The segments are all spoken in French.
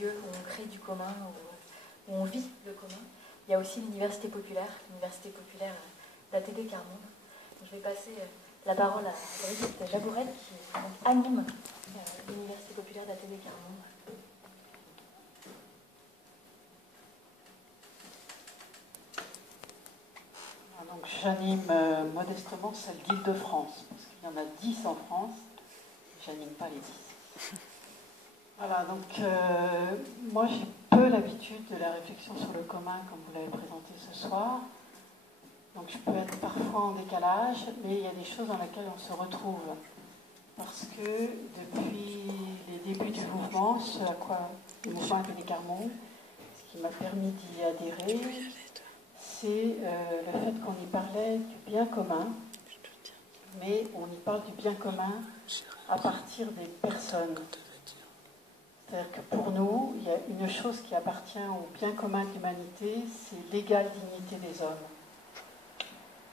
lieu où on crée du commun, où on vit le commun. Il y a aussi l'université populaire d'ATD Quart-Monde. Je vais passer la parole à Brigitte Jabouret qui anime l'université populaire d'ATD Quart-Monde. Donc j'anime modestement celle d'Île-de-France, parce qu'il y en a 10 en France, j'anime pas les 10. Voilà, donc moi j'ai peu l'habitude de la réflexion sur le commun comme vous l'avez présenté ce soir. Donc je peux être parfois en décalage, mais il y a des choses dans lesquelles on se retrouve. Parce que depuis les débuts du mouvement, ce à quoi le mouvement ATD Quart-Monde, ce qui m'a permis d'y adhérer, c'est le fait qu'on y parlait du bien commun, mais on y parle du bien commun à partir des personnes. C'est-à-dire que pour nous, il y a une chose qui appartient au bien commun de l'humanité, c'est l'égale dignité des hommes.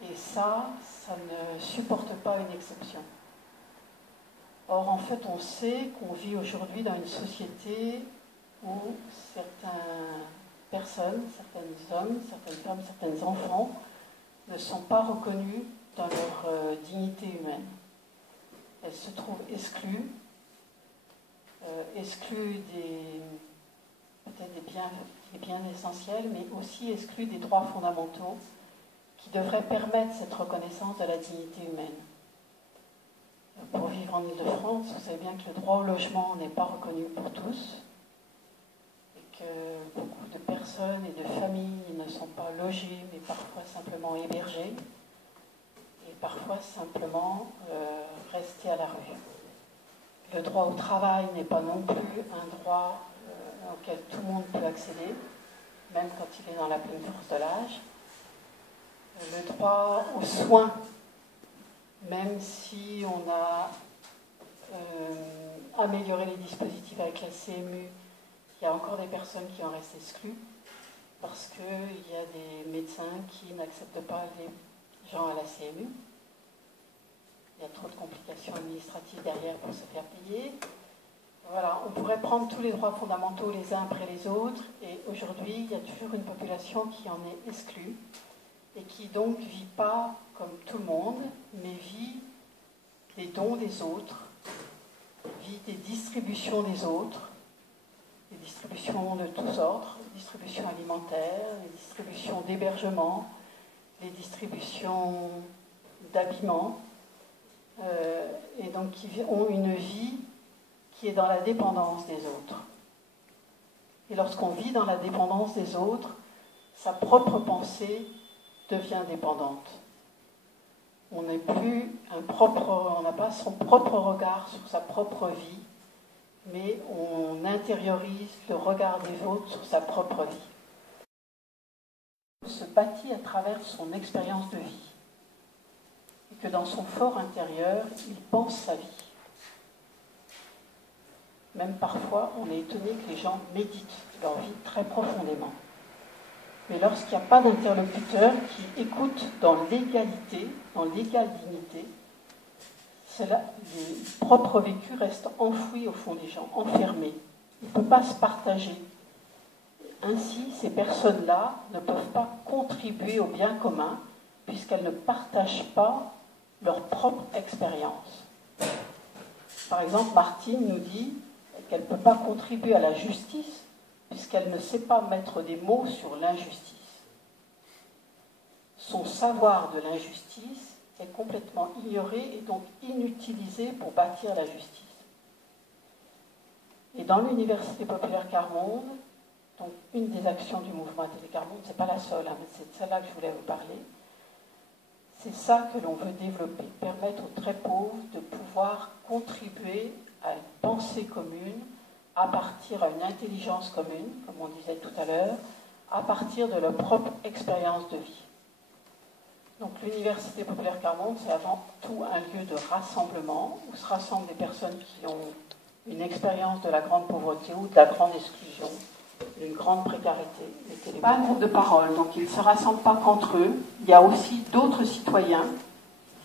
Et ça ne supporte pas une exception. Or, en fait, on sait qu'on vit aujourd'hui dans une société où certaines personnes, certains hommes, certaines femmes, certains enfants ne sont pas reconnus dans leur dignité humaine. Elles se trouvent exclues peut-être des biens essentiels, mais aussi exclues des droits fondamentaux qui devraient permettre cette reconnaissance de la dignité humaine. Pour vivre en Île-de-France, vous savez bien que le droit au logement n'est pas reconnu pour tous, et que beaucoup de personnes et de familles ne sont pas logées, mais parfois simplement hébergées, et parfois simplement restées à la rue. Le droit au travail n'est pas non plus un droit auquel tout le monde peut accéder, même quand il est dans la pleine force de l'âge. Le droit aux soins, même si on a amélioré les dispositifs avec la CMU, il y a encore des personnes qui en restent exclues, parce qu'il y a des médecins qui n'acceptent pas les gens à la CMU. Il y a trop de complications administratives derrière pour se faire payer. Voilà, on pourrait prendre tous les droits fondamentaux les uns après les autres, et aujourd'hui, il y a toujours une population qui en est exclue, et qui donc ne vit pas comme tout le monde, mais vit des dons des autres, vit des distributions des autres, des distributions de tous ordres, des distributions alimentaires, des distributions d'hébergement, des distributions d'habillement, et donc qui ont une vie qui est dans la dépendance des autres. Et lorsqu'on vit dans la dépendance des autres, sa propre pensée devient dépendante. On n'a pas son propre regard sur sa propre vie, mais on intériorise le regard des autres sur sa propre vie. On se bâtit à travers son expérience de vie, et que dans son fort intérieur, il pense sa vie. Même parfois, on est étonné que les gens méditent leur vie très profondément. Mais lorsqu'il n'y a pas d'interlocuteur qui écoute dans l'égalité, dans l'égale dignité, les propres vécus restent enfouis au fond des gens, enfermés. Ils ne peuvent pas se partager. Ainsi, ces personnes-là ne peuvent pas contribuer au bien commun puisqu'elles ne partagent pas leur propre expérience. Par exemple, Martine nous dit qu'elle ne peut pas contribuer à la justice puisqu'elle ne sait pas mettre des mots sur l'injustice. Son savoir de l'injustice est complètement ignoré et donc inutilisé pour bâtir la justice. Et dans l'Université populaire Quart-Monde, donc une des actions du mouvement ATD Quart-Monde, c'est pas la seule, mais c'est de celle-là que je voulais vous parler, c'est ça que l'on veut développer, permettre aux très pauvres de pouvoir contribuer à une pensée commune, à partir d'une intelligence commune, comme on disait tout à l'heure, à partir de leur propre expérience de vie. Donc l'Université populaire Quart-Monde, c'est avant tout un lieu de rassemblement, où se rassemblent des personnes qui ont une expérience de la grande pauvreté ou de la grande exclusion, d'une grande précarité. Ce n'est pas un groupe de parole, donc ils ne se rassemblent pas qu'entre eux. Il y a aussi d'autres citoyens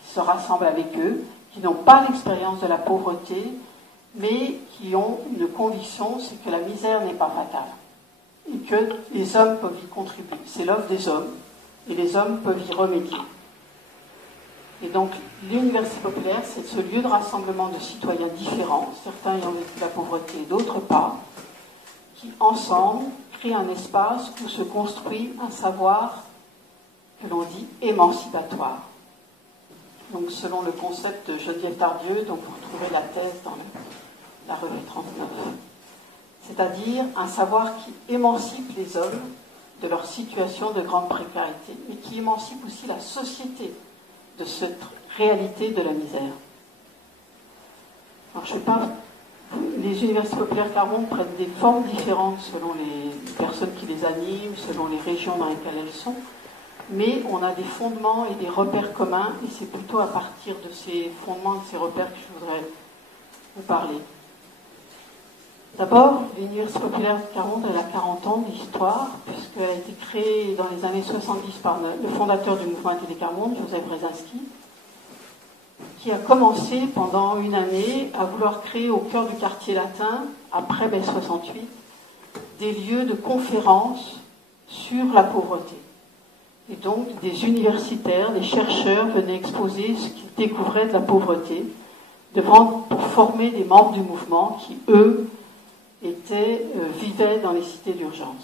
qui se rassemblent avec eux, qui n'ont pas l'expérience de la pauvreté, mais qui ont une conviction, c'est que la misère n'est pas fatale et que les hommes peuvent y contribuer. C'est l'œuvre des hommes et les hommes peuvent y remédier. Et donc l'université populaire, c'est ce lieu de rassemblement de citoyens différents, certains ayant vécu la pauvreté et d'autres pas, qui ensemble créent un espace où se construit un savoir que l'on dit émancipatoire. Donc selon le concept de Geneviève Tardieu, donc vous retrouvez la thèse dans la revue 39, c'est-à-dire un savoir qui émancipe les hommes de leur situation de grande précarité, mais qui émancipe aussi la société de cette réalité de la misère. Alors je ne sais pas, les universités populaires Clermont prennent des formes différentes selon les personnes qui les animent, selon les régions dans lesquelles elles sont, mais on a des fondements et des repères communs, et c'est plutôt à partir de ces fondements et de ces repères que je voudrais vous parler. D'abord, l'Université populaire de Clermont, elle a 40 ans d'histoire, puisqu'elle a été créée dans les années 70 par le fondateur du mouvement ATD Clermont, Joseph Brzezinski, qui a commencé pendant une année à vouloir créer au cœur du quartier latin, après mai 68, des lieux de conférences sur la pauvreté. Et donc, des universitaires, des chercheurs venaient exposer ce qu'ils découvraient de la pauvreté, pour former des membres du mouvement qui, eux, vivaient dans les cités d'urgence.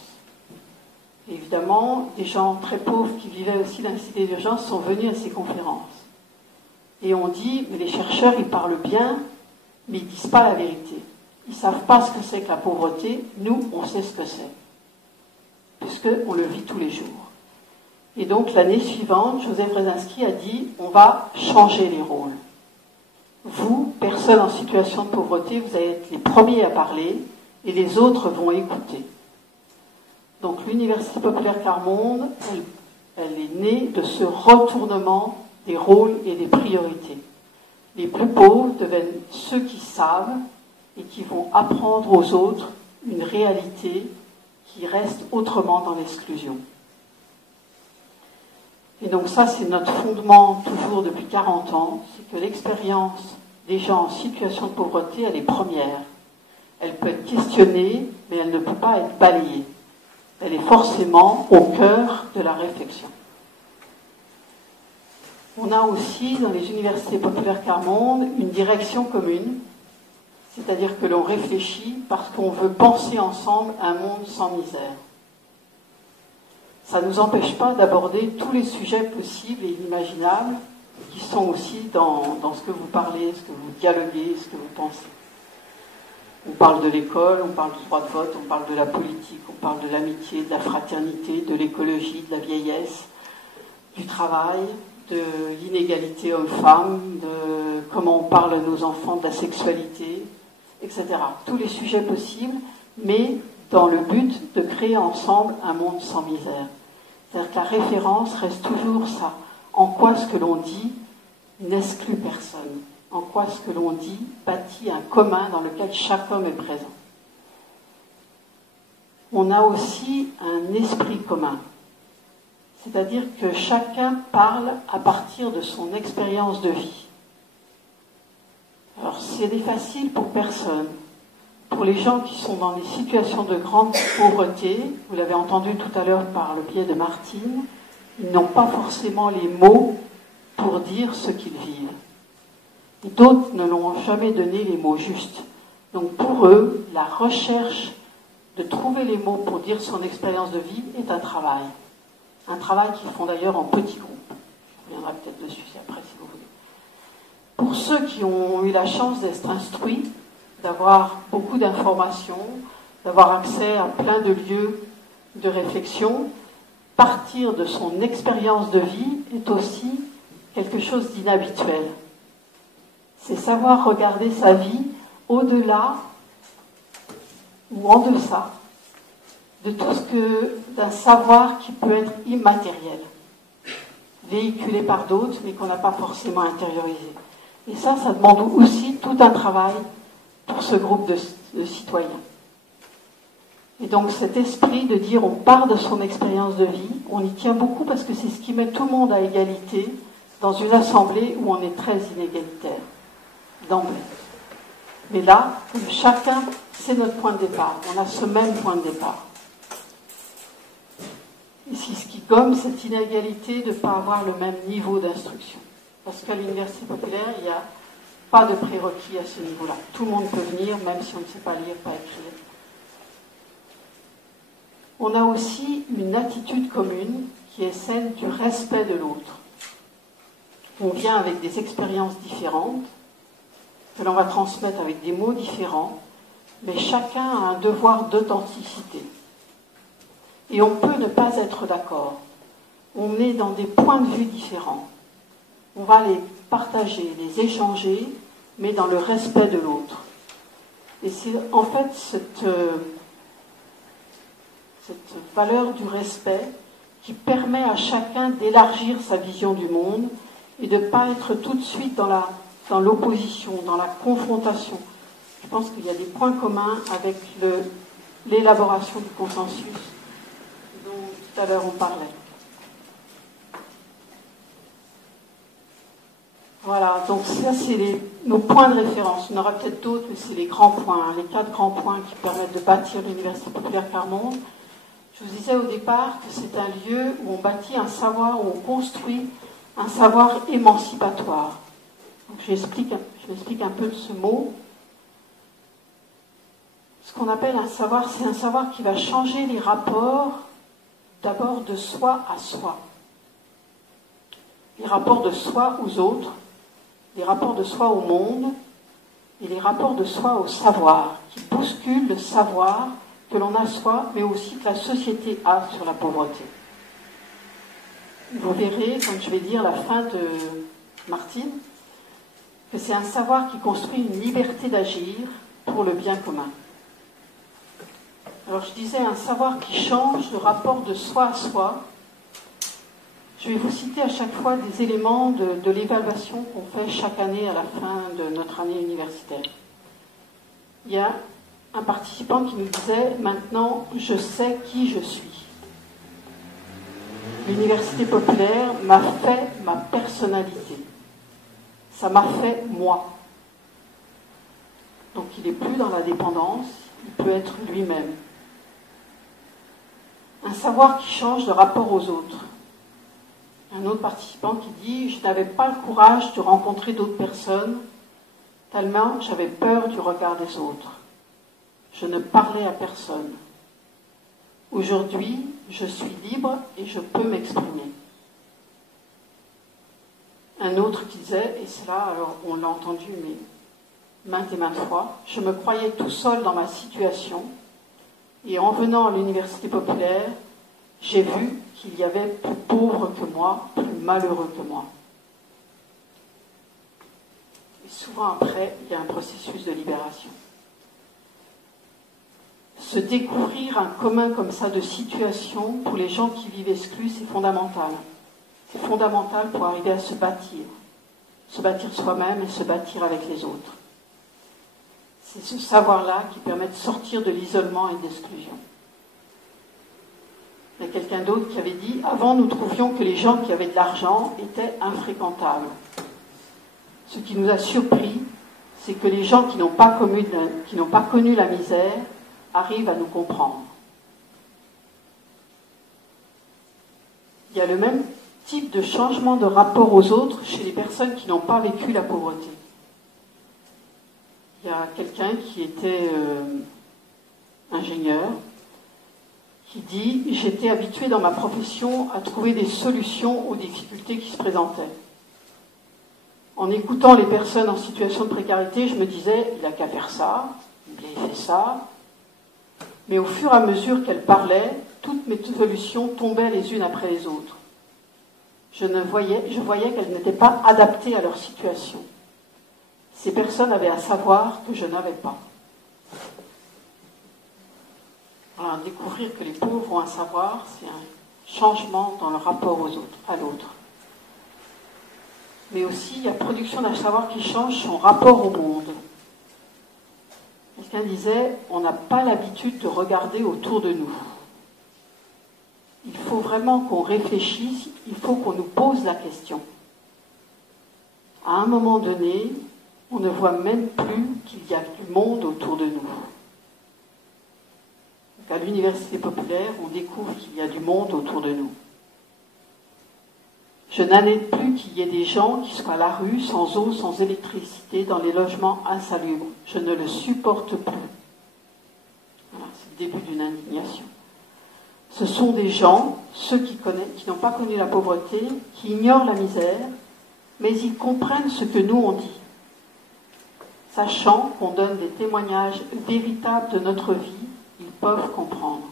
Évidemment, des gens très pauvres qui vivaient aussi dans les cités d'urgence sont venus à ces conférences. Et on dit, mais les chercheurs, ils parlent bien, mais ils ne disent pas la vérité. Ils ne savent pas ce que c'est que la pauvreté. Nous, on sait ce que c'est, puisqu'on le vit tous les jours. Et donc, l'année suivante, Joseph Brzezinski a dit, on va changer les rôles. Vous, personnes en situation de pauvreté, vous allez être les premiers à parler, et les autres vont écouter. Donc l'Université populaire Clermont, elle est née de ce retournement des rôles et des priorités. Les plus pauvres deviennent ceux qui savent et qui vont apprendre aux autres une réalité qui reste autrement dans l'exclusion. Et donc ça, c'est notre fondement toujours depuis 40 ans, c'est que l'expérience des gens en situation de pauvreté, elle est première. Elle peut être questionnée, mais elle ne peut pas être balayée. Elle est forcément au cœur de la réflexion. On a aussi, dans les universités populaires Clermont, une direction commune, c'est-à-dire que l'on réfléchit parce qu'on veut penser ensemble un monde sans misère. Ça ne nous empêche pas d'aborder tous les sujets possibles et inimaginables qui sont aussi dans ce que vous parlez, ce que vous dialoguez, ce que vous pensez. On parle de l'école, on parle du droit de vote, on parle de la politique, on parle de l'amitié, de la fraternité, de l'écologie, de la vieillesse, du travail, de l'inégalité homme-femme, de comment on parle à nos enfants de la sexualité, etc. Tous les sujets possibles, mais dans le but de créer ensemble un monde sans misère. C'est-à-dire que la référence reste toujours ça. En quoi ce que l'on dit n'exclut personne. En quoi ce que l'on dit bâtit un commun dans lequel chaque homme est présent. On a aussi un esprit commun. C'est-à-dire que chacun parle à partir de son expérience de vie. Alors, c'est facile pour personne. Pour les gens qui sont dans des situations de grande pauvreté, vous l'avez entendu tout à l'heure par le biais de Martine, ils n'ont pas forcément les mots pour dire ce qu'ils vivent. D'autres ne l'ont jamais donné les mots justes. Donc pour eux, la recherche de trouver les mots pour dire son expérience de vie est un travail. Un travail qu'ils font d'ailleurs en petits groupes. Je reviendrai peut-être dessus après si vous voulez. Pour ceux qui ont eu la chance d'être instruits, d'avoir beaucoup d'informations, d'avoir accès à plein de lieux de réflexion, partir de son expérience de vie est aussi quelque chose d'inhabituel. C'est savoir regarder sa vie au-delà ou en deçà de tout ce que d'un savoir qui peut être immatériel, véhiculé par d'autres mais qu'on n'a pas forcément intériorisé. Et ça demande aussi tout un travail pour ce groupe de citoyens. Et donc cet esprit de dire on part de son expérience de vie, on y tient beaucoup parce que c'est ce qui met tout le monde à égalité dans une assemblée où on est très inégalitaire, d'emblée. Mais là, comme chacun, c'est notre point de départ. On a ce même point de départ. Et c'est ce qui gomme cette inégalité de ne pas avoir le même niveau d'instruction. Parce qu'à l'université populaire, il n'y a pas de prérequis à ce niveau-là. Tout le monde peut venir, même si on ne sait pas lire, pas écrire. On a aussi une attitude commune qui est celle du respect de l'autre. On vient avec des expériences différentes, que l'on va transmettre avec des mots différents, mais chacun a un devoir d'authenticité. Et on peut ne pas être d'accord. On est dans des points de vue différents. On va les partager, les échanger, mais dans le respect de l'autre. Et c'est en fait cette valeur du respect qui permet à chacun d'élargir sa vision du monde et de ne pas être tout de suite dans l'opposition, dans la confrontation. Je pense qu'il y a des points communs avec l'élaboration du consensus dont tout à l'heure on parlait. Voilà, donc ça c'est nos points de référence. Il y en aura peut-être d'autres, mais c'est les grands points, les 4 grands points qui permettent de bâtir l'Université populaire Carmonde. Je vous disais au départ que c'est un lieu où on bâtit un savoir, où on construit un savoir émancipatoire. Donc je m'explique un peu de ce mot. Ce qu'on appelle un savoir, c'est un savoir qui va changer les rapports, d'abord de soi à soi. Les rapports de soi aux autres, les rapports de soi au monde et les rapports de soi au savoir, qui bousculent le savoir que l'on a soi, mais aussi que la société a sur la pauvreté. Vous verrez, quand je vais dire la fin de Martine, que c'est un savoir qui construit une liberté d'agir pour le bien commun. Alors je disais un savoir qui change le rapport de soi à soi. Je vais vous citer à chaque fois des éléments de l'évaluation qu'on fait chaque année à la fin de notre année universitaire. Il y a un participant qui nous disait « Maintenant, je sais qui je suis ». L'université populaire m'a fait ma personnalité. Ça m'a fait moi. Donc il n'est plus dans la dépendance, il peut être lui-même. Un savoir qui change de rapport aux autres. Un autre participant qui dit « Je n'avais pas le courage de rencontrer d'autres personnes, tellement j'avais peur du regard des autres. Je ne parlais à personne. Aujourd'hui, je suis libre et je peux m'exprimer. » Un autre qui disait, et cela, alors on l'a entendu, mais maintes et maintes fois, « Je me croyais tout seul dans ma situation, et en venant à l'université populaire, j'ai vu qu'il y avait plus pauvre que moi, plus malheureux que moi. » Et souvent après, il y a un processus de libération. Se découvrir un commun comme ça de situation, pour les gens qui vivent exclus, c'est fondamental. C'est fondamental pour arriver à se bâtir soi-même et se bâtir avec les autres. C'est ce savoir-là qui permet de sortir de l'isolement et de l'exclusion. Il y a quelqu'un d'autre qui avait dit « Avant, nous trouvions que les gens qui avaient de l'argent étaient infréquentables. Ce qui nous a surpris, c'est que les gens qui n'ont pas connu la misère arrivent à nous comprendre. » Il y a le même type de changement de rapport aux autres chez les personnes qui n'ont pas vécu la pauvreté. Il y a quelqu'un qui était ingénieur, qui dit « J'étais habitué dans ma profession à trouver des solutions aux difficultés qui se présentaient. En écoutant les personnes en situation de précarité, je me disais « Il n'a qu'à faire ça, il fait ça. » Mais au fur et à mesure qu'elle parlait, toutes mes solutions tombaient les unes après les autres. Je voyais qu'elles n'étaient pas adaptées à leur situation. Ces personnes avaient un savoir que je n'avais pas. » Alors, découvrir que les pauvres ont un savoir, c'est un changement dans le rapport aux autres, à l'autre. Mais aussi, il y a production d'un savoir qui change son rapport au monde. Quelqu'un disait, on n'a pas l'habitude de regarder autour de nous. Il faut vraiment qu'on réfléchisse, il faut qu'on nous pose la question. À un moment donné, On ne voit même plus qu'il y a du monde autour de nous. Donc à l'université populaire, on découvre qu'il y a du monde autour de nous. Je n'admets plus qu'il y ait des gens qui soient à la rue, sans eau, sans électricité, dans les logements insalubres. Je ne le supporte plus. Voilà, c'est le début d'une indignation. Ce sont des gens, ceux qui n'ont pas connu la pauvreté, qui ignorent la misère, mais ils comprennent ce que nous on dit. Sachant qu'on donne des témoignages véritables de notre vie, ils peuvent comprendre.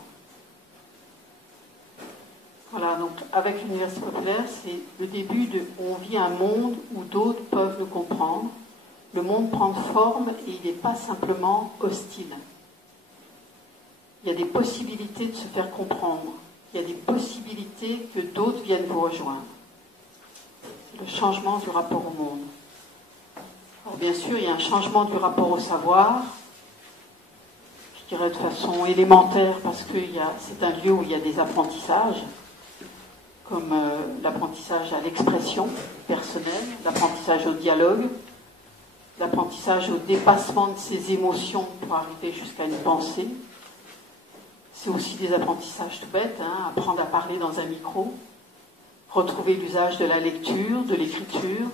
Voilà, donc avec l'Université populaire, c'est le début de... On vit un monde où d'autres peuvent nous comprendre. Le monde prend forme et il n'est pas simplement hostile. Il y a des possibilités de se faire comprendre. Il y a des possibilités que d'autres viennent vous rejoindre. C'est le changement du rapport au monde. Alors bien sûr, il y a un changement du rapport au savoir, je dirais de façon élémentaire, parce que c'est un lieu où il y a des apprentissages, comme l'apprentissage à l'expression personnelle, l'apprentissage au dialogue, l'apprentissage au dépassement de ses émotions pour arriver jusqu'à une pensée. C'est aussi des apprentissages tout bêtes, apprendre à parler dans un micro, retrouver l'usage de la lecture, de l'écriture.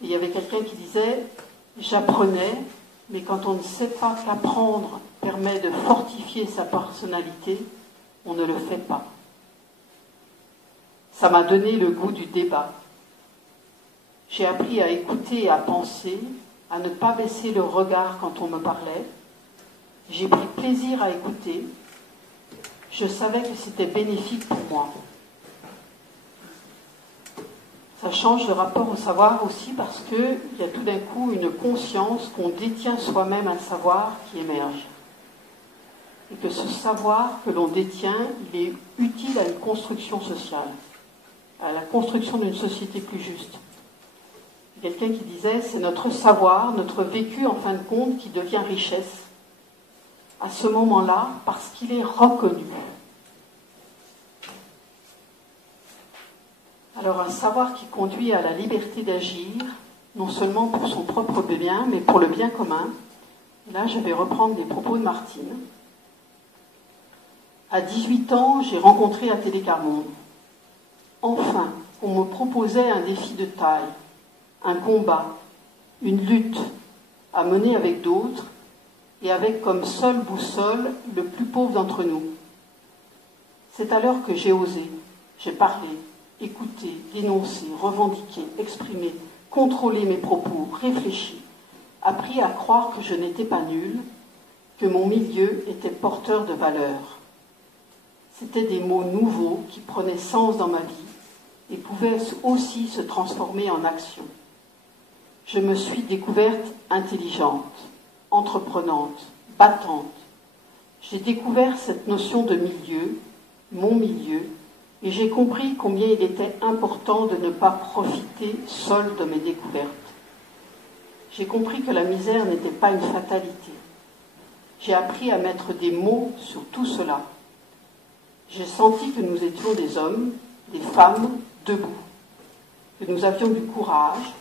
Et il y avait quelqu'un qui disait « J'apprenais, mais quand on ne sait pas qu'apprendre permet de fortifier sa personnalité, on ne le fait pas. » Ça m'a donné le goût du débat. J'ai appris à écouter et à penser, à ne pas baisser le regard quand on me parlait. J'ai pris plaisir à écouter. Je savais que c'était bénéfique pour moi. Ça change de rapport au savoir aussi parce qu'il y a tout d'un coup une conscience qu'on détient soi-même un savoir qui émerge. Et que ce savoir que l'on détient, il est utile à une construction sociale, à la construction d'une société plus juste. Il y a quelqu'un qui disait, c'est notre savoir, notre vécu en fin de compte qui devient richesse. À ce moment-là, parce qu'il est reconnu. Alors un savoir qui conduit à la liberté d'agir, non seulement pour son propre bien, mais pour le bien commun. Et là, je vais reprendre les propos de Martine. À 18 ans, j'ai rencontré Athénée Carmonde. Enfin, on me proposait un défi de taille, un combat, une lutte à mener avec d'autres et avec comme seule boussole le plus pauvre d'entre nous. C'est alors que j'ai osé, j'ai parlé, écouté, dénoncé, revendiqué, exprimé, contrôlé mes propos, réfléchi, appris à croire que je n'étais pas nulle, que mon milieu était porteur de valeurs. C'étaient des mots nouveaux qui prenaient sens dans ma vie et pouvaient aussi se transformer en action. Je me suis découverte intelligente, entreprenante, battante. J'ai découvert cette notion de milieu, mon milieu, et j'ai compris combien il était important de ne pas profiter seul de mes découvertes. J'ai compris que la misère n'était pas une fatalité. J'ai appris à mettre des mots sur tout cela. J'ai senti que nous étions des hommes, des femmes, debout, que nous avions du courage,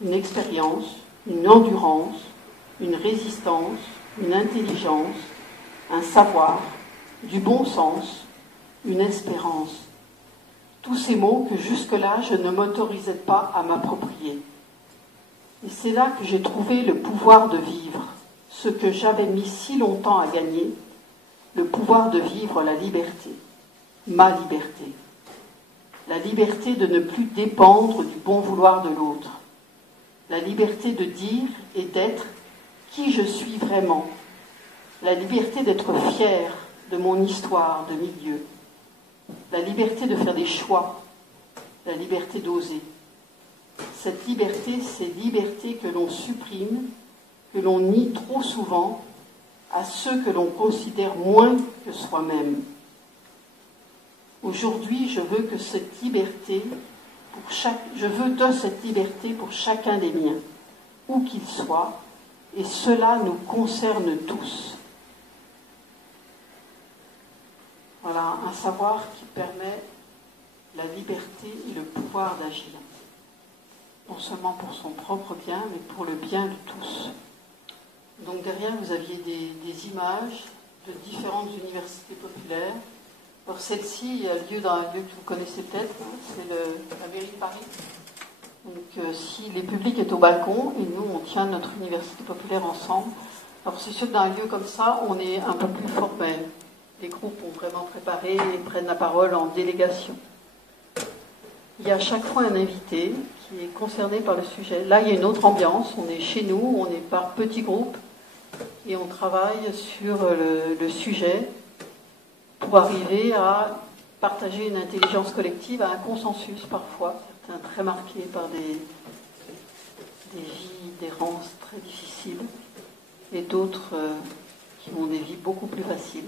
une expérience, une endurance, une résistance, une intelligence, un savoir, du bon sens, une espérance. Tous ces mots que jusque-là je ne m'autorisais pas à m'approprier. Et c'est là que j'ai trouvé le pouvoir de vivre, ce que j'avais mis si longtemps à gagner, le pouvoir de vivre la liberté, ma liberté. La liberté de ne plus dépendre du bon vouloir de l'autre. La liberté de dire et d'être qui je suis vraiment. La liberté d'être fière de mon histoire de milieu. La liberté de faire des choix. La liberté d'oser. Cette liberté, c'est liberté que l'on supprime, que l'on nie trop souvent à ceux que l'on considère moins que soi-même. Aujourd'hui, je veux de cette liberté pour chacun des miens, où qu'il soit, et cela nous concerne tous. Voilà, un savoir qui permet la liberté et le pouvoir d'agir. non seulement pour son propre bien, mais pour le bien de tous. Donc derrière, vous aviez des images de différentes universités populaires. Alors celle-ci a lieu dans un lieu que vous connaissez peut-être, hein, c'est la mairie de Paris. Donc si les publics est au balcon, et nous on tient notre université populaire ensemble, alors c'est sûr que dans un lieu comme ça, on est un peu plus formel. Les groupes ont vraiment préparé et prennent la parole en délégation. Il y a à chaque fois un invité qui est concerné par le sujet. Là, il y a une autre ambiance, on est chez nous, on est par petits groupes, et on travaille sur le sujet pour arriver à partager une intelligence collective, à un consensus parfois, certains très marqués par des vies d'errance très difficiles, et d'autres qui ont des vies beaucoup plus faciles.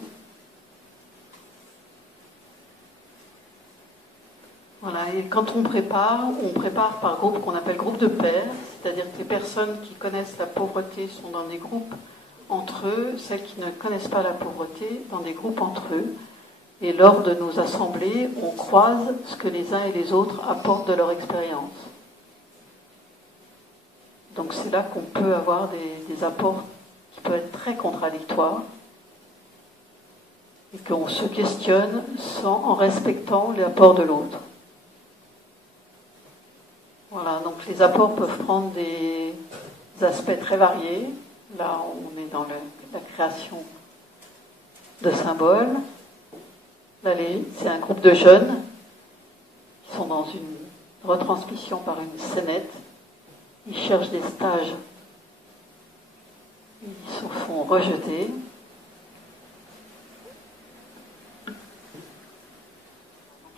Voilà, et quand on prépare par groupe qu'on appelle groupe de pairs, c'est-à-dire que les personnes qui connaissent la pauvreté sont dans des groupes entre eux, celles qui ne connaissent pas la pauvreté dans des groupes entre eux. Et lors de nos assemblées, on croise ce que les uns et les autres apportent de leur expérience. Donc c'est là qu'on peut avoir des apports qui peuvent être très contradictoires et qu'on se questionne en respectant l'apport de l'autre. Voilà, donc les apports peuvent prendre des aspects très variés. Là, on est dans la création de symboles. Là, c'est un groupe de jeunes qui sont dans une retransmission par une scénette. Ils cherchent des stages. Ils se font rejeter.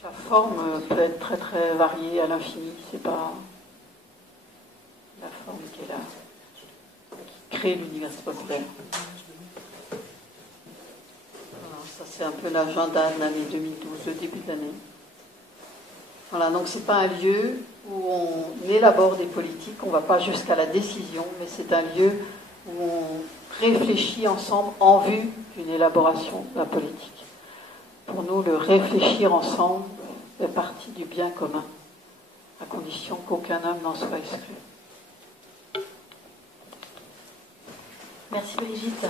La forme peut être très très variée à l'infini. C'est pas la forme qui est là, qui crée l'université populaire. Voilà, ça c'est un peu l'agenda de l'année 2012, le début de l'année. Voilà, donc c'est pas un lieu où on élabore des politiques, on ne va pas jusqu'à la décision, mais c'est un lieu où on réfléchit ensemble en vue d'une élaboration de la politique. Pour nous, le réfléchir ensemble fait partie du bien commun, à condition qu'aucun homme n'en soit exclu. Merci Brigitte.